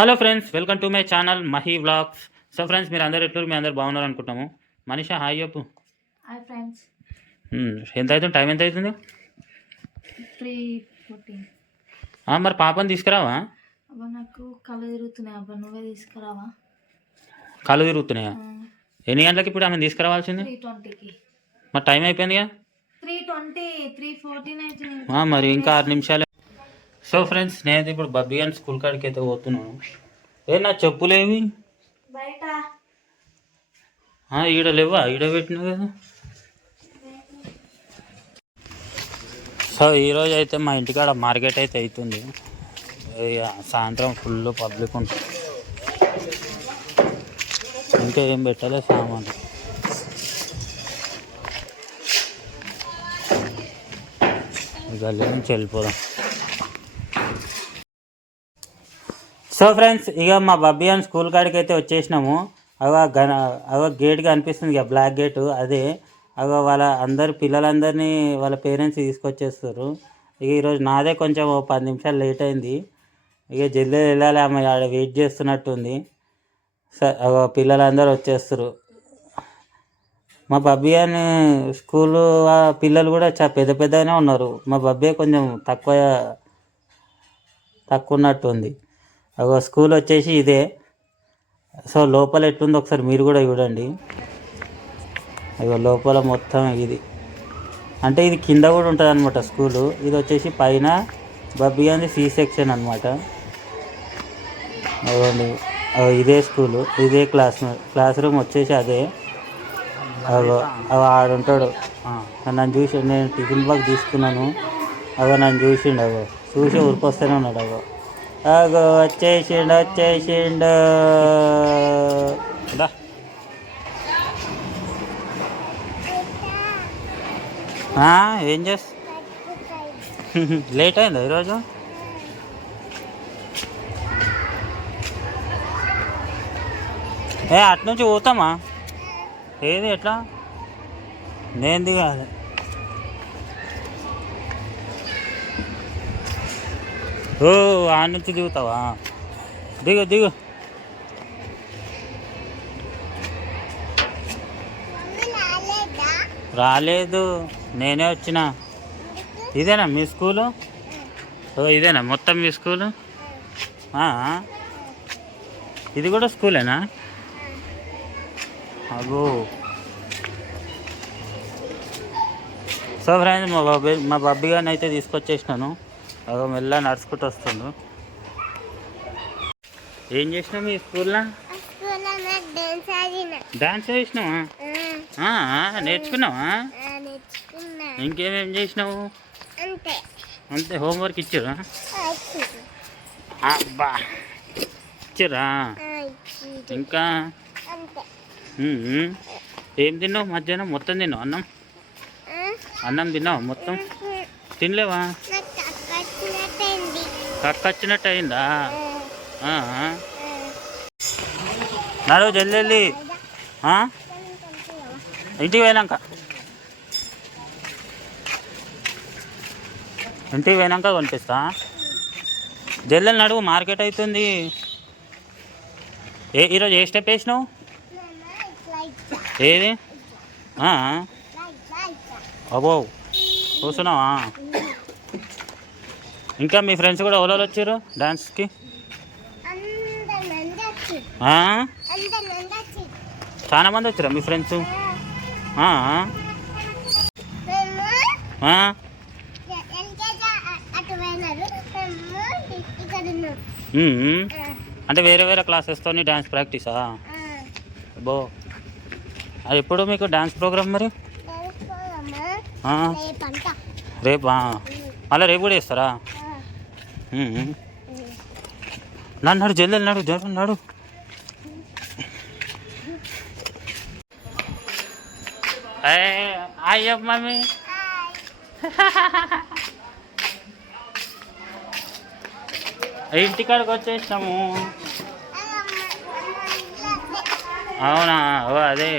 Hello friends, welcome to my channel Mahi vlogs. So friends, మీరు అందరు ఎట్లు మీ అందరు బాగున్నారు అనుకుంటాము. మనీషా హాయ్ చెప్పు. Hi friends. ఎంత అవుతుంది? టైం ఎంత అవుతుంది? 3:14. మరి పాపని తీసుకురావా? అబ్బా నాకు కళ్ళు తిరుగుతున్నాయి. అబ్బా నువ్వే తీసుకురావా? కళ్ళు తిరుగుతున్నాయా? ఎన్ని గంటలకి ఇప్పుడు ఆమె తీసుకురావాల్సింది? 3:20కి. మరి టైం అయిపోయిందిగా. 3:20, 3:14 అవుతుంది. మరి ఇంకా 6 నిమిషాలే. సో ఫ్రెండ్స్, నేనైతే ఇప్పుడు బబ్బీ అని స్కూల్ కాడికి అయితే పోతున్నాను. నా చెప్పులేవి బయట ఈడ లేవా? ఈడ పెట్టినా కదా. సో ఈరోజు అయితే మా ఇంటికాడ మార్కెట్ అయితే అవుతుంది. సాయంత్రం ఫుల్ పబ్లిక్ ఉంటుంది. ఇంకా ఏం పెట్టలే సామాను. గల్లీ నుంచి వెళ్ళిపోదాం. సో ఫ్రెండ్స్, ఇక మా బబ్బీ అని స్కూల్ కాడికి అయితే వచ్చేసినాము. అవ గేట్ కనిపిస్తుంది ఇక, బ్లాక్ గేటు. అదే వాళ్ళ పిల్లలందరినీ వాళ్ళ పేరెంట్స్ తీసుకొచ్చేస్తారు. ఇక ఈరోజు నాదే కొంచెం 10 నిమిషాలు లేట్ అయింది. ఇక జల్దీ వెళ్ళాలి, ఆమె ఆడ వెయిట్ చేస్తున్నట్టుంది. పిల్లలందరూ వచ్చేస్తారు. మా బబ్బీ అని స్కూలు పిల్లలు కూడా పెద్ద పెద్దగానే ఉన్నారు. మా బబ్బీ కొంచెం తక్కువ ఉన్నట్టుంది. స్కూల్ వచ్చేసి ఇదే. సో లోపల ఎట్లుందో ఒకసారి మీరు కూడా చూడండి. లోపల మొత్తం ఇది అంటే ఇది కింద కూడా ఉంటుంది అనమాట స్కూలు. ఇది వచ్చేసి పైన బబ్బీ అని సి సెక్షన్ అనమాట. అవ్వండి, ఇదే స్కూలు, ఇదే క్లాస్ రూమ్ వచ్చేసి అదే. ఆడుంటాడు. నన్ను చూసి, నేను టిఫిన్ బాక్స్ తీసుకున్నాను. నన్ను చూసిండు. చూసి ఊరికొస్తూనే ఉన్నాడు. వచ్చేసిండు. ఏం చేస్తా? లేట్ అయిందా ఈరోజు? అటు నుంచి పోతామా? ఏది ఎట్లా? నేను దిగాలి. ఆ నుంచి దిగుతావా? దిగు. రాలేదు, నేనే వచ్చిన. ఇదేనా మీ స్కూలు? ఇదేనా మొత్తం మీ స్కూలు? ఇది కూడా స్కూలేనా? అగో. సో ఫ్రెండ్స్, మా బబ్బీ గారిని అయితే తీసుకొచ్చేసినాను. మెల్ల నడుచుకుంటూ వస్తుండు. ఏం చేసినావు మీ స్కూల్లో? డాన్స్ చేసినావా? నేర్చుకున్నావా? ఇంకేమేం చేసినావు? అంతే. హోంవర్క్ ఇచ్చారా? అబ్బా, ఇచ్చారా? ఇంకా ఏం తిన్నావు మధ్యాహ్నం? మొత్తం తిన్నావు? అన్నం తిన్నావు మొత్తం? తినలేవా? కక్కొచ్చినట్టు అయిందా? నడు జల్దీ. ఇంటికి పోయినాక కొనిపిస్తా. జల్దీ నడువు, మార్కెట్ అవుతుంది. ఈరోజు ఏ స్టెప్ వేసినావు? ఏది? అబ్బో, కూర్చున్నావా? ఇంకా మీ ఫ్రెండ్స్ కూడా ఎవరు వచ్చారు డాన్స్కి? చాలా మంది వచ్చారా మీ ఫ్రెండ్స్? అంటే వేరే వేరే క్లాసెస్తో డ్యాన్స్ ప్రాక్టీసా? అబ్బో, అది ఎప్పుడు మీకు డ్యాన్స్ ప్రోగ్రామ్? మరి రేపా? మళ్ళీ రేపు కూడా వేస్తారా? నడు జల్దీ నడు. అయ్యో మమ్మీ, ఇంటికాడికి వచ్చేసినాము. అవునా? అదే.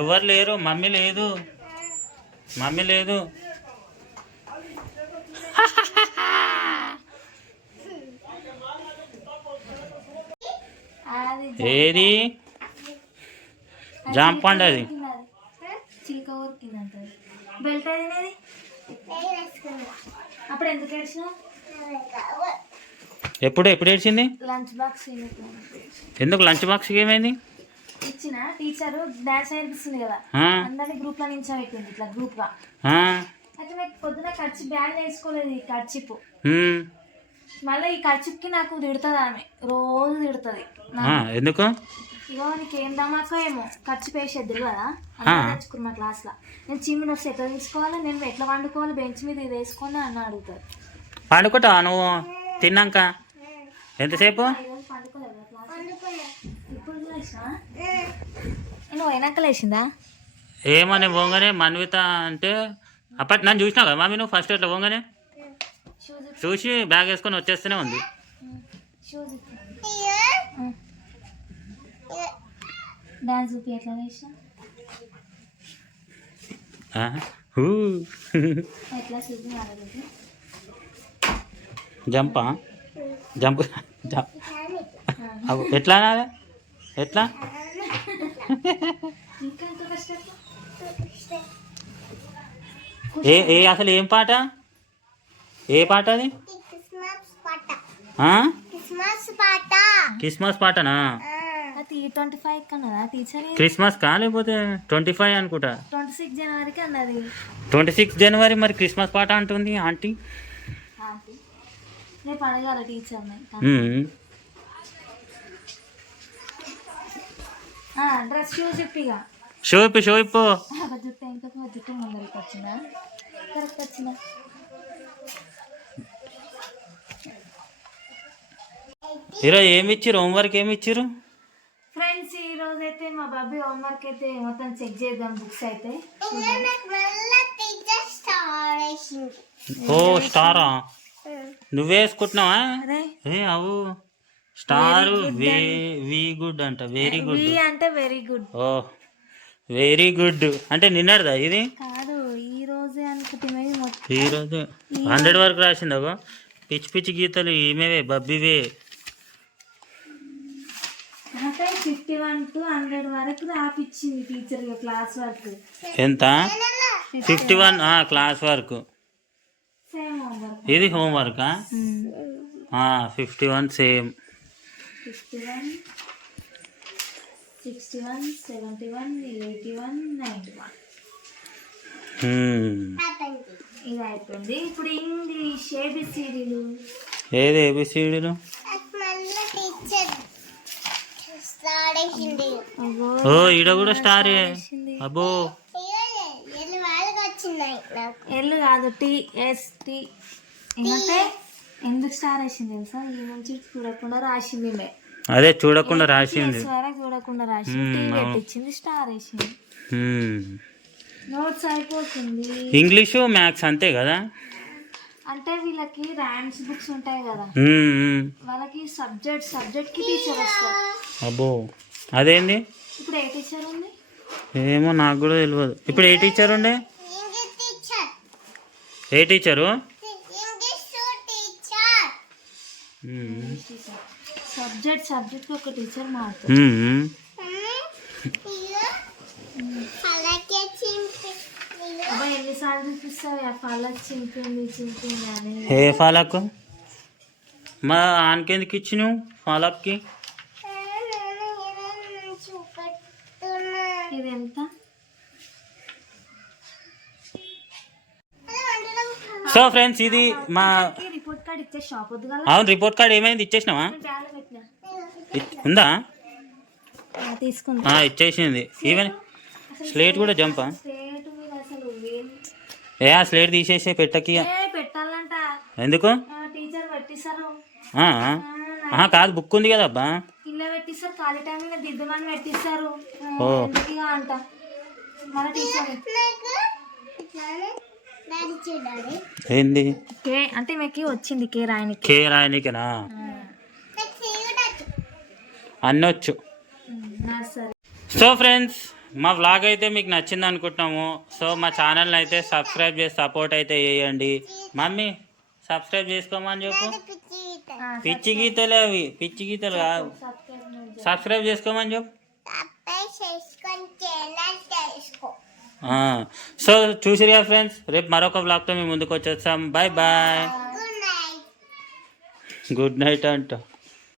ఎవరు లేరు, మమ్మీ లేదు, మమ్మీ లేదు. ఏది జాంపండు అది చిలుక ఊరికిందంట. బెల్ట్ అది అప్పుడు ఎందుకు ఏడ్చినావు? ఎప్పుడు ఏడ్చింది? లంచ్ బాక్స్ ఎందుకు లంచ్ బాక్స్కి ఏమైంది? ఇచ్చిన టీచరు డాన్స్ నేర్పిస్తుంది కదా, అందరినీ గ్రూప్ లో నుంచి పెట్టింది ఇట్లా గ్రూప్ గా. అయితే నాకు పొద్దున ఖర్చు బ్యాగ్ నేర్చుకోలేదు, ఈ ఖర్చిపు. మళ్ళీ ఈ ఖర్చుకి నాకు తిడుతుంది ఆమె, రోజు తిడుతుంది. ఎందుకు? ఇగో నీకేం దమాకో ఏమో, ఖర్చు వేసేది కదా అందరూ నేర్చుకున్నా క్లాస్ లో. నేను చిమ్మిని వస్తే ఎట్లా తీసుకోవాలి, నేను ఎట్లా వండుకోవాలి, బెంచ్ మీద ఇది వేసుకొని అని అడుగుతారు. పండుకుంటావా నువ్వు తిన్నాక? ఎంతసేపు? నువ్వు వెనక లేచిందా? ఏమని పోగానే మన్విత అంటే అప్పటి నన్ను చూసినావు కదా మమ్మీ, నువ్వు ఫస్ట్ ఇట్లా పోగానే చూసి బ్యాగ్ వేసుకొని వచ్చేస్తూనే ఉంది. డాన్స్ ఎట్లా వేసినా ఎట్లా చూసి జంపా జంప్ ఎట్లా అనాలి? ఎట్లా? అసలు ఏం పాట? ఏ పాట అది? క్రిస్మస్ పాటనా? క్రిస్మస్ కా లేకపోతే 25 అనుకుంటా. 26 జనవరికి అన్నది. 26 జనవరి మరి క్రిస్మస్ పాట అంటుంది ఆంటీ. రేపు అడగాల టీచర్ని. డ్రెస్ షూస్ ఇప్పిగా షో ఇప్పు జుట్టు ఇంకా జుట్టు ముందరికి వచ్చిందా? కరెక్ట్ వచ్చిందా? ఈరోజు ఏమి ఇచ్చారు? హోంవర్క్ ఏమి ఇచ్చారు ఫ్రెండ్స్? ఈ రోజు అయితే మా బాబీ హోంవర్క్ అయితే మొత్తం చెక్ చేద్దాం. బుక్స్ అయితే ఓ స్టారా నువ్వే వేసుకుంటున్నావా? అవు స్టార్ వి గుడ్ అంట. వెరీ గుడ్ అంటే వెరీ గుడ్. ఓ వెరీ గుడ్ అంటే నిన్నటిదా ఇది? కాదు, ఈ రోజే అనుకుంటే. ఈ రోజు 100 వరకు రాసిందా? పిచ్చి పిచ్చి గీతలు ఈమెవే, బబ్బివే. 51 to 100 వరకు రాపిచ్చింది టీచర్ క్లాస్ వర్క్. ఎంత? 51 క్లాస్ వర్క్. ఇది హోంవర్కా? 51 సేమ్. 51, 61, 71, 81, 91 ఇది అయిపోయింది. ఇప్పుడు ఇంగ్లీష్ ఏబిసిడీలు. ఏది ఏబిసిడీలు? ఓ ఈడ కూడా స్టారే. అబ్బో ఎల్లు కాదు, TST. ఎందుకంటే ఎందుకు స్టార్ వేసింది తెలుసా? ఈ నుంచి చూడకుండా రాసింది. అదే చూడకుండా రాసింది, చూడకుండా రాసింది, పెట్టించింది, స్టార్ వేసింది. నోట్స్ అయిపోతుంది. ఇంగ్లీషు మ్యాథ్స్ అంతే కదా? అంటే వీళ్ళకి ర్యామ్స్ బుక్స్ ఉంటాయి కదా, వాళ్ళకి సబ్జెక్ట్ కి టీచర్ వస్తారు. అబ్బో అదేంది? ఇప్పుడు ఏ టీచర్ ఉంది ఏమో నాకు కూడా తెలియదు. ఇప్పుడు ఏ టీచర్ ఉండే? ఏ టీచరు? సబ్జెక్ట్ ఒక టీచర్ మారుతుంది. ఎన్నిసార్లు చూపిస్తావు ఫలక్ చింపింది అని? ఏ ఫలక్? మా ఆనకెందుకు ఇచ్చినావు ఫలక్కి? ఇది ఎంత? సో ఫ్రెండ్స్ ఇది మా రిపోర్ట్ కార్డ్ ఇచ్చే షాప్. అవును, రిపోర్ట్ కార్డ్ ఏమైంది? ఇచ్చేసినావా? ఉందా? తీసుకుంటా. ఇచ్చేసింది. ఈవెన్ స్లేట్ కూడా జంపా? ఆ స్లేట్ తీసేసి పెట్టకి. పెట్టాలంట. ఎందుకు? టీచర్ పెట్టిస్తారు. కాదు, బుక్ ఉంది కదా అబ్బా. కింద పెట్టిస్తారు, ఖాళీ టైంలో దిద్దుమని పెట్టిస్తారు అంట. మన టీచర్ ఏంది కే అంటే మీకు వచ్చింది కే రాయనికి. కే రాయనికేనా? అన్నీ వచ్చు. సరే. సో ఫ్రెండ్స్, మా వ్లాగ్ అయితే మీకు నచ్చింది అనుకుంటున్నాము. సో మా ఛానల్ని అయితే సబ్స్క్రైబ్ చేసి సపోర్ట్ అయితే చేయండి. మమ్మీ సబ్స్క్రైబ్ చేసుకోమని చెప్పు. పిచ్చి గీతలు అవి, పిచ్చి గీతలు కాదు. సబ్స్క్రైబ్ చేసుకోమని చెప్పు. సో చూసిరుగా ఫ్రెండ్స్, రేపు మరొక వ్లాగ్తో మేము ముందుకు వచ్చేస్తాం. బాయ్ బాయ్, గుడ్ నైట్ అంట.